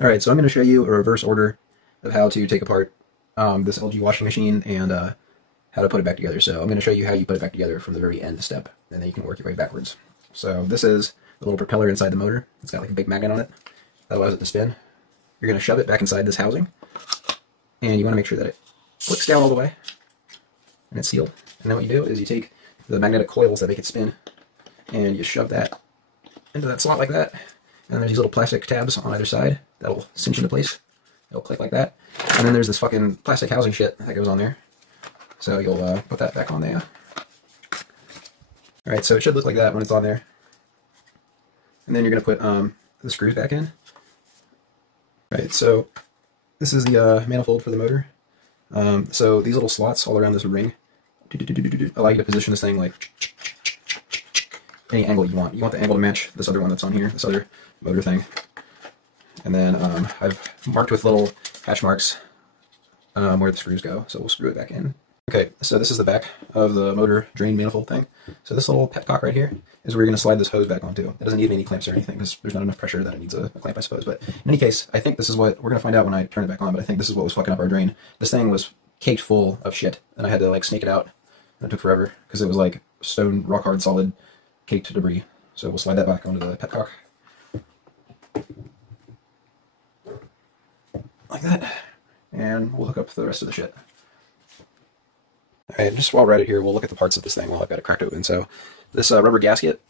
Alright, so I'm going to show you a reverse order of how to take apart this LG washing machine and how to put it back together. So I'm going to show you how you put it back together from the very end step, and then you can work your way backwards. So this is the little propeller inside the motor. It's got like a big magnet on it that allows it to spin. You're going to shove it back inside this housing, and you want to make sure that it clicks down all the way, and it's sealed. And then what you do is you take the magnetic coils that make it spin, and you shove that into that slot like that. And then there's these little plastic tabs on either side that'll cinch into place. It'll click like that. And then there's this fucking plastic housing shit that goes on there. So you'll put that back on there. Alright, so it should look like that when it's on there. And then you're going to put the screws back in. Alright, so this is the manifold for the motor. So these little slots all around this ring allow you to position this thing like any angle you want. You want the angle to match this other one that's on here, this other motor thing. And then I've marked with little hash marks where the screws go, so we'll screw it back in. Okay, so this is the back of the motor drain manifold thing. So this little petcock right here is where you're going to slide this hose back onto. It doesn't need any clamps or anything because there's not enough pressure that it needs a clamp, I suppose. But in any case, I think this is what we're going to find out when I turn it back on, but I think this is what was fucking up our drain. This thing was caked full of shit, and I had to like snake it out, and it took forever because it was like stone, rock hard, solid, caked debris. So we'll slide that back onto the petcock. Like that. And we'll hook up the rest of the shit. Alright, just while we're at it here, we'll look at the parts of this thing while I've got it cracked open. So, this rubber gasket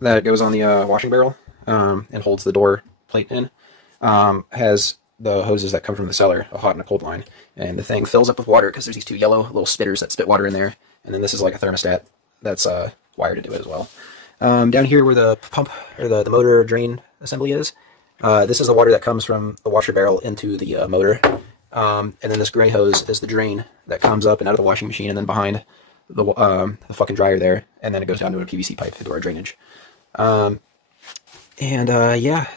that goes on the washing barrel and holds the door plate in has the hoses that come from the cellar, a hot and a cold line. And the thing fills up with water because there's these two yellow little spitters that spit water in there. And then this is like a thermostat that's wired into it as well. Down here where the pump, or the motor drain assembly is, this is the water that comes from the washer barrel into the motor. And then this gray hose is the drain that comes up and out of the washing machine and then behind the fucking dryer there. And then it goes down to a PVC pipe into our drainage. Yeah,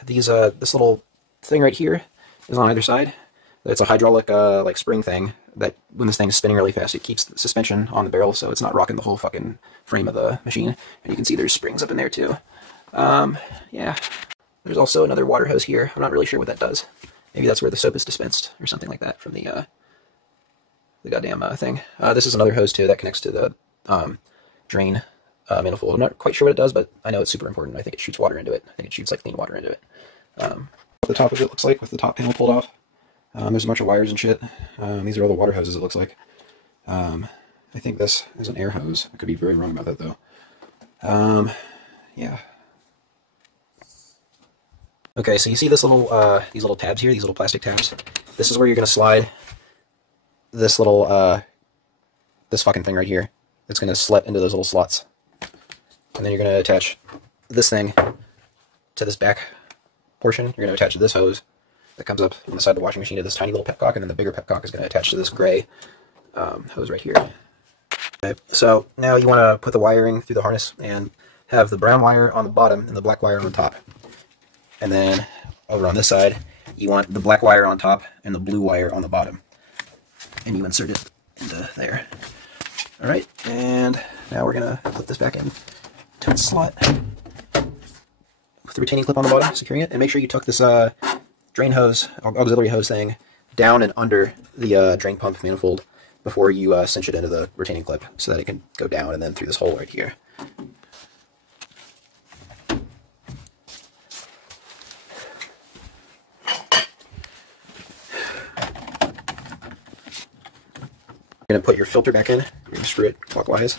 this little thing right here is on either side. It's a hydraulic like spring thing that when this thing is spinning really fast, it keeps the suspension on the barrel so it's not rocking the whole fucking frame of the machine. And you can see there's springs up in there too. Yeah. There's also another water hose here. I'm not really sure what that does. Maybe that's where the soap is dispensed or something like that from the goddamn thing. This is another hose too that connects to the drain manifold. I'm not quite sure what it does, but I know it's super important. I think it shoots water into it. I think it shoots like clean water into it. What the top of it looks like with the top panel pulled off. There's a bunch of wires and shit. These are all the water hoses it looks like. I think this is an air hose. I could be very wrong about that though. Yeah. Okay, so you see this little, these little tabs here, these little plastic tabs? This is where you're going to slide this little, this fucking thing right here. It's going to slit into those little slots. And then you're going to attach this thing to this back portion. You're going to attach this hose that comes up on the side of the washing machine to this tiny little petcock, and then the bigger petcock is going to attach to this gray hose right here. Okay, so now you want to put the wiring through the harness and have the brown wire on the bottom and the black wire on top. And then over on this side, you want the black wire on top and the blue wire on the bottom. And you insert it into there. Alright, and now we're going to put this back in to its slot. With the retaining clip on the bottom, securing it. And make sure you tuck this drain hose, auxiliary hose thing, down and under the drain pump manifold before you cinch it into the retaining clip so that it can go down and then through this hole right here. You're going to put your filter back in. You're going to screw it clockwise.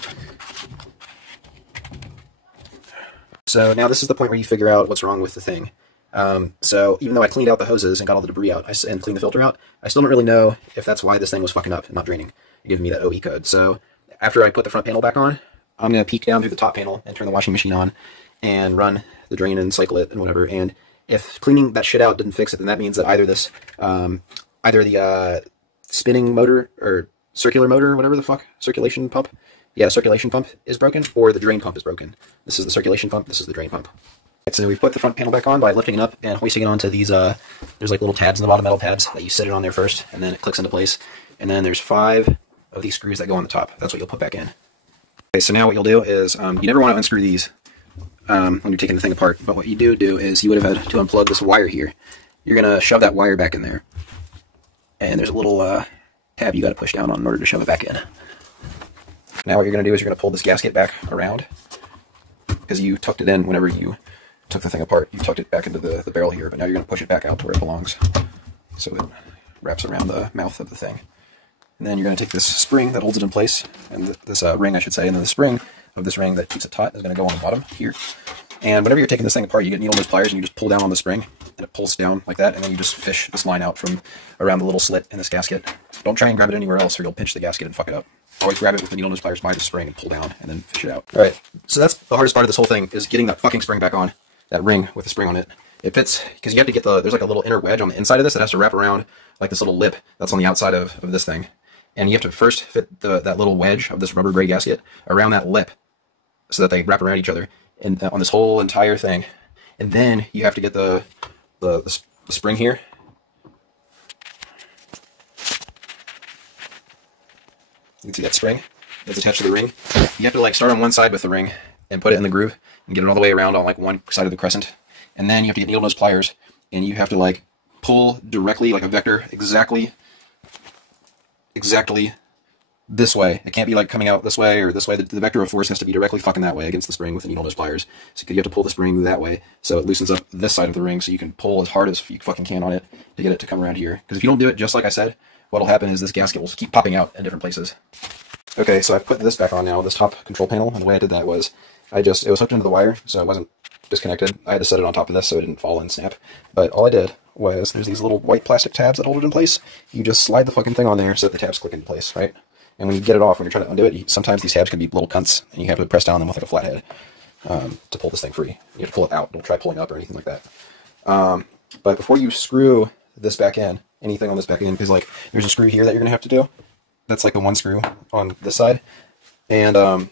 So now this is the point where you figure out what's wrong with the thing. So even though I cleaned out the hoses and got all the debris out and cleaned the filter out, I still don't really know if that's why this thing was fucking up and not draining. It gave me that OE code. So after I put the front panel back on, I'm going to peek down through the top panel and turn the washing machine on and run the drain and cycle it and whatever. And if cleaning that shit out didn't fix it, then that means that either this, either the spinning motor or circular motor, or whatever the fuck, circulation pump. Yeah, circulation pump is broken, or the drain pump is broken. This is the circulation pump, this is the drain pump. Right, so we put the front panel back on by lifting it up and hoisting it onto these, there's like little tabs in the bottom, metal tabs, that you sit it on there first, and then it clicks into place. And then there's 5 of these screws that go on the top. That's what you'll put back in. Okay, so now what you'll do is, you never want to unscrew these when you're taking the thing apart, but what you do is you would have had to unplug this wire here. you're going to shove that wire back in there. And there's a little tab you got to push down on in order to shove it back in. Now what you're going to do is you're going to pull this gasket back around, because you tucked it in whenever you took the thing apart. You tucked it back into the barrel here, but now you're going to push it back out to where it belongs. So it wraps around the mouth of the thing. And then you're going to take this spring that holds it in place, and this ring, I should say, and then the spring of this ring that keeps it taut is going to go on the bottom here. And whenever you're taking this thing apart, you get needle nose pliers and you just pull down on the spring, and it pulls down like that, and then you just fish this line out from around the little slit in this gasket. Don't try and grab it anywhere else or you'll pinch the gasket and fuck it up. Always grab it with the needle nose pliers by the spring and pull down, and then fish it out. Alright, so that's the hardest part of this whole thing, is getting that fucking spring back on, that ring with the spring on it. It fits, because you have to get there's like a little inner wedge on the inside of this that has to wrap around like this little lip that's on the outside of this thing. And you have to first fit that little wedge of this rubber gray gasket around that lip so that they wrap around each other and on this whole entire thing. And then you have to get the spring here. You can see that spring that's attached to the ring. You have to like start on one side with the ring and put it in the groove and get it all the way around on like one side of the crescent. And then you have to get needle nose pliers and you have to like pull directly like a vector exactly this way. It can't be like coming out this way or this way. The vector of force has to be directly fucking that way against the spring with the needle nose pliers. So you have to pull the spring that way so it loosens up this side of the ring so you can pull as hard as you fucking can on it to get it to come around here. Because if you don't do it just like I said, what'll happen is this gasket will keep popping out in different places. Okay, so I've put this back on now, this top control panel, and the way I did that was it was hooked into the wire, so it wasn't disconnected. I had to set it on top of this so it didn't fall and snap. But all I did was, there's these little white plastic tabs that hold it in place. You just slide the fucking thing on there so that the tabs click into place, right? And when you get it off, when you're trying to undo it, sometimes these tabs can be little cunts, and you have to press down on them with like a flathead to pull this thing free. You have to pull it out. Don't try pulling up or anything like that. But before you screw this back in, anything on this back in, because like there's a screw here that you're going to have to do. That's like the one screw on this side. And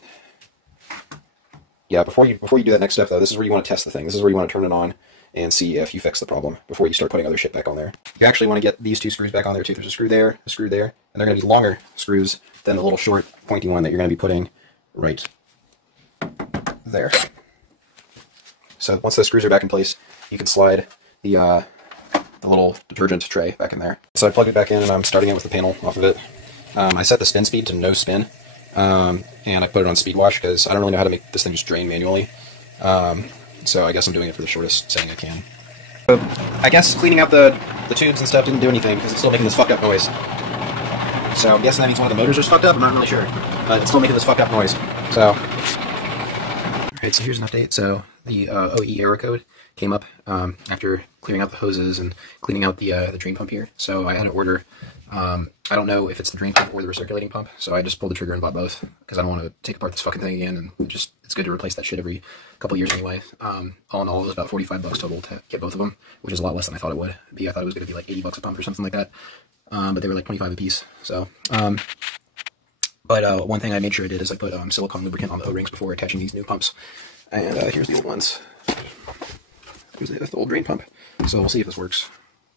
yeah, before you do that next step though, this is where you want to test the thing. This is where you want to turn it on and see if you fix the problem before you start putting other shit back on there. You actually want to get these two screws back on there too. There's a screw there, and they're going to be longer screws than the little short pointy one that you're going to be putting right there. So once those screws are back in place, you can slide the little detergent tray back in there. So I plugged it back in and I'm starting it with the panel off of it. I set the spin speed to no spin, and I put it on speed wash because I don't really know how to make this thing just drain manually. So I guess I'm doing it for the shortest setting I can. But I guess cleaning out the tubes and stuff didn't do anything because it's still making this fucked up noise. So I'm guessing that means one of the motors is fucked up, I'm not really sure. But it's still making this fucked up noise. So, alright, so here's an update. So the OE error code came up after clearing out the hoses and cleaning out the drain pump here. So I had to order, I don't know if it's the drain pump or the recirculating pump, so I just pulled the trigger and bought both because I don't want to take apart this fucking thing again, and it's good to replace that shit every couple years anyway. All in all, it was about $45 total to get both of them, which is a lot less than I thought it would be. I thought it was going to be like $80 a pump or something like that, but they were like 25 a piece. So, but one thing I made sure I did is I put silicone lubricant on the O-rings before attaching these new pumps. And here's the old ones. Here's the old drain pump. So we'll see if this works.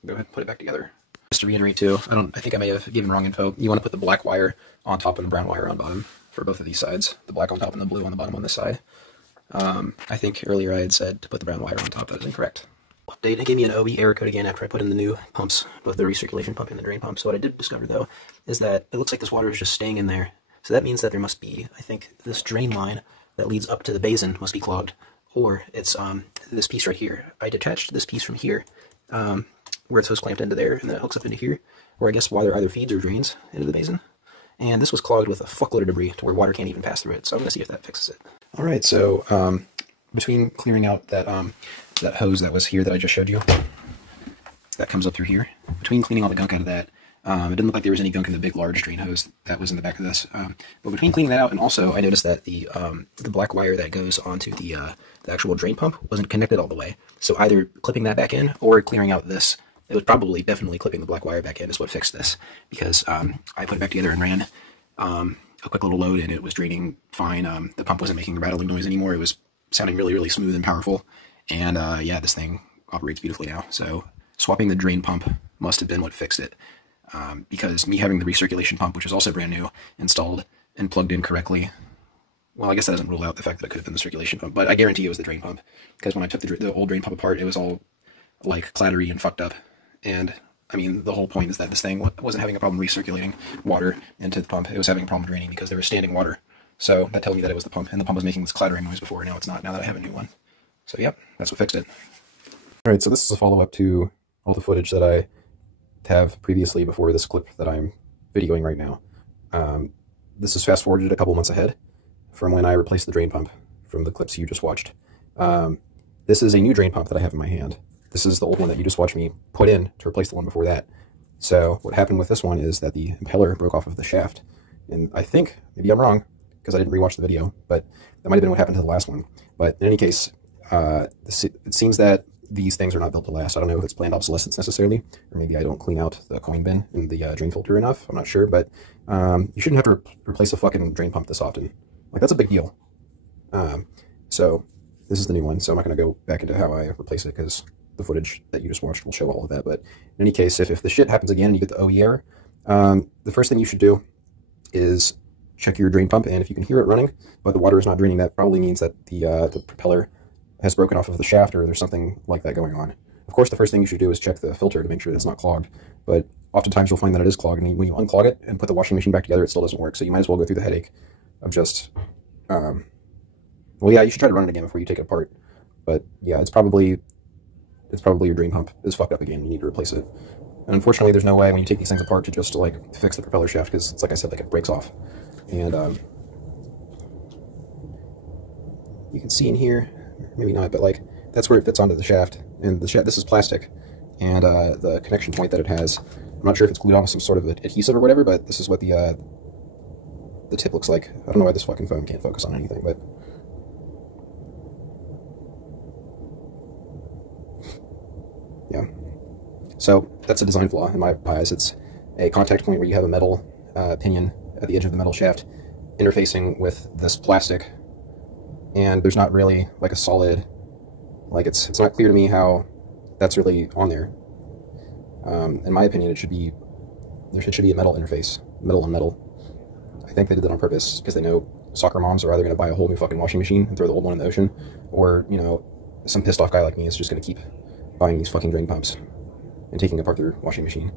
Go ahead and put it back together. Just to reiterate too, I think I may have given wrong info. You want to put the black wire on top and the brown wire on bottom for both of these sides. The black on top and the blue on the bottom on this side. I think earlier I had said to put the brown wire on top. That is incorrect. Update, it gave me an OE error code again after I put in the new pumps, both the recirculation pump and the drain pump. So what I did discover though, is that it looks like this water is just staying in there. So that means that there must be, I think, this drain line that leads up to the basin must be clogged. Or it's this piece right here. I detached this piece from here, where it's hose clamped into there, and then it hooks up into here, or I guess water either feeds or drains into the basin. And this was clogged with a fuckload of debris to where water can't even pass through it, so I'm going to see if that fixes it. Alright, so between clearing out that that hose that was here that I just showed you, that comes up through here, between cleaning all the gunk out of that, it didn't look like there was any gunk in the big large drain hose that was in the back of this. But between cleaning that out, and also I noticed that the black wire that goes onto the actual drain pump wasn't connected all the way. So either clipping that back in or clearing out this, it was probably definitely clipping the black wire back in is what fixed this. Because I put it back together and ran a quick little load and it was draining fine. The pump wasn't making a rattling noise anymore. It was sounding really, really smooth and powerful. And yeah, this thing operates beautifully now. So swapping the drain pump must have been what fixed it. Because me having the recirculation pump, which is also brand new, installed and plugged in correctly, well, I guess that doesn't rule out the fact that it could have been the circulation pump, but I guarantee it was the drain pump, because when I took the old drain pump apart, it was all like clattery and fucked up, And I mean, the whole point is that this thing wasn't having a problem recirculating water into the pump. It was having a problem draining because there was standing water. So that tells me that it was the pump, and the pump was making this clattering noise before. Now it's not, now that I have a new one. So yep, that's what fixed it. Alright, so this is a follow-up to all the footage that I have previously before this clip that I'm videoing right now. This is fast-forwarded a couple months ahead from when I replaced the drain pump from the clips you just watched. This is a new drain pump that I have in my hand. This is the old one that you just watched me put in to replace the one before that. So what happened with this one is that the impeller broke off of the shaft. And I think, maybe I'm wrong, because I didn't rewatch the video, but that might have been what happened to the last one. But in any case, it seems that these things are not built to last. I don't know if it's planned obsolescence necessarily, or maybe I don't clean out the coin bin in the drain filter enough. I'm not sure, but you shouldn't have to replace a fucking drain pump this often. Like, that's a big deal. So this is the new one, so I'm not going to go back into how I replace it, because the footage that you just watched will show all of that. But in any case, if the shit happens again and you get the OE error, the first thing you should do is check your drain pump, and if you can hear it running, but the water is not draining, that probably means that the propeller has broken off of the shaft, or there's something like that going on. Of course, the first thing you should do is check the filter to make sure that it's not clogged, but oftentimes you'll find that it is clogged, and when you unclog it and put the washing machine back together, it still doesn't work, so you might as well go through the headache of just, well, yeah, you should try to run it again before you take it apart, but yeah, it's probably your drain pump is fucked up again, you need to replace it. And unfortunately, there's no way when you take these things apart to just, like, fix the propeller shaft, because it's like I said, like, it breaks off. And you can see in here, maybe not, but like that's where it fits onto the shaft. And the shaft, this is plastic, and the connection point that it has, I'm not sure if it's glued on with some sort of adhesive or whatever, but this is what the tip looks like. I don't know why this fucking phone can't focus on anything, but yeah. So that's a design flaw in my eyes. It's a contact point where you have a metal pinion at the edge of the metal shaft interfacing with this plastic, and there's not really like a solid, like it's not clear to me how that's really on there. In my opinion, there should be a metal interface, metal on metal. I think they did that on purpose because they know soccer moms are either going to buy a whole new fucking washing machine and throw the old one in the ocean, or, you know, some pissed off guy like me is just going to keep buying these fucking drain pumps and taking apart their washing machine.